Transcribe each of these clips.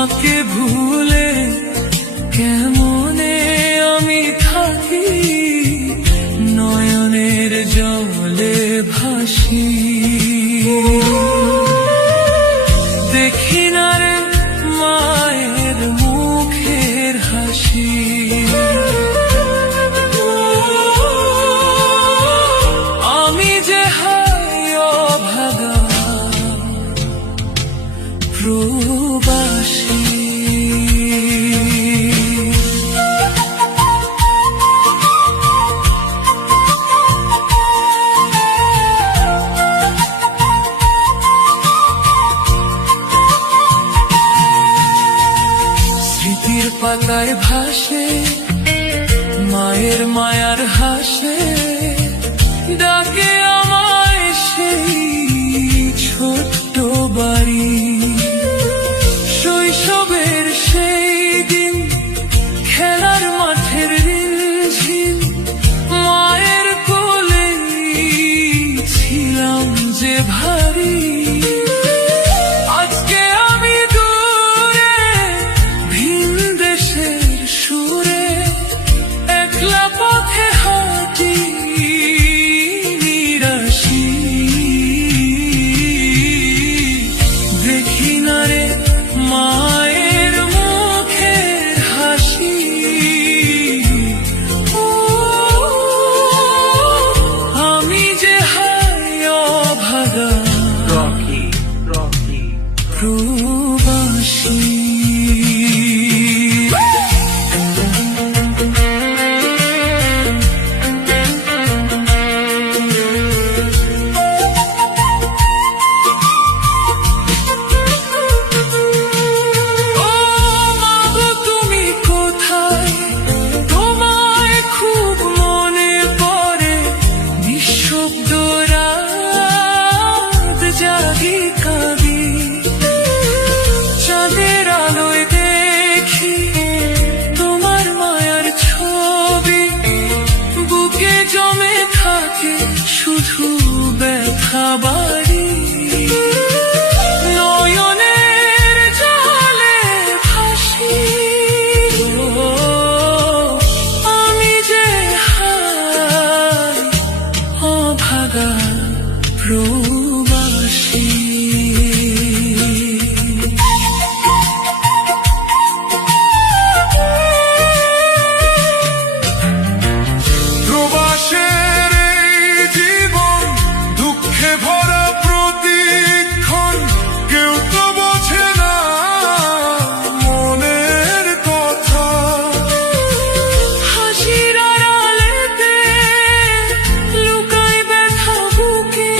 মাকে ভুলে কেমনে আমি থাকি, নয়নের জলে ভাসি। দেখি না রে মায়ের মুখের হাসি, আমি যে হাই অভাগা প্রবাসী। স্মৃতির পাতায় ভাসে মায়ের মায়ার হাসে, ডাকে আমায় সেই ছোট্ট বাড়ি। শৈশবের সেই দিন খেলার মাঠের রিমঝিম, মায়ের কোলে ছিলাম যে ভারী। আজকে আমি দূরে ভিন দেশের সুরে, একলা পথে হাঁটি নিরাশি। দেখি না রে মায়ের মুখের হাসি, আমি যে হাই অভাগা প্রবাসী। চাঁদের আলোয় দেখি তোমার মায়ার ছবি, বুকে জমে থাকে শুধু ব্যথা বাড়ি। নয়নের জলে ভাসি, আমি যে হাই অভাগা প্রবাসী। প্রবাসের এই জীবন দুঃখে ভরা প্রতিক্ষণ, কেউ তো বোঝে না মনের কথা। হাসির আড়ালেতে লুকাই ব্যথা বুকে,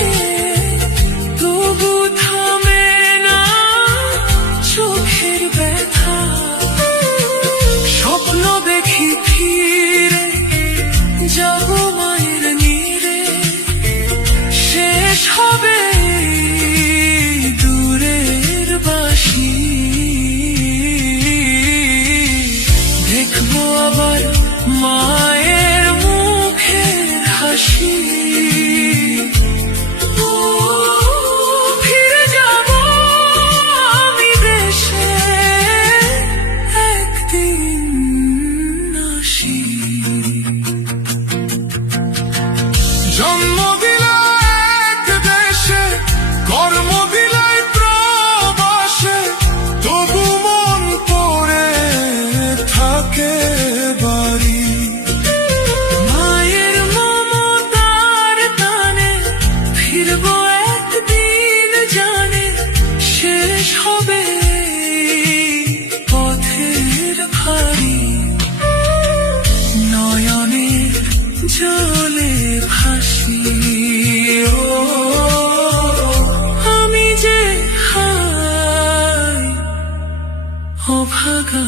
তবু থামে না চোখের ব্যথা। স্বপ্ন দেখি ফিরে যাব মায়ের নীড়ে, শেষ হবে দূরের বাসি। দেখবো আবার মায়ের মুখের হাসি, ফিরে যাব আমি দেশে একদিন আসি। জন্ম দিলাই এক দেশে, কর্ম দিলাই প্রবাসে, তবু মন পড়ে থাকে বাড়ি। মায়ের মমতার টানে ফিরবো একদিন জানে, শেষ হবে পথের ভারী। নয়নের জলে ভাসি, আমি যে হাই অভাগা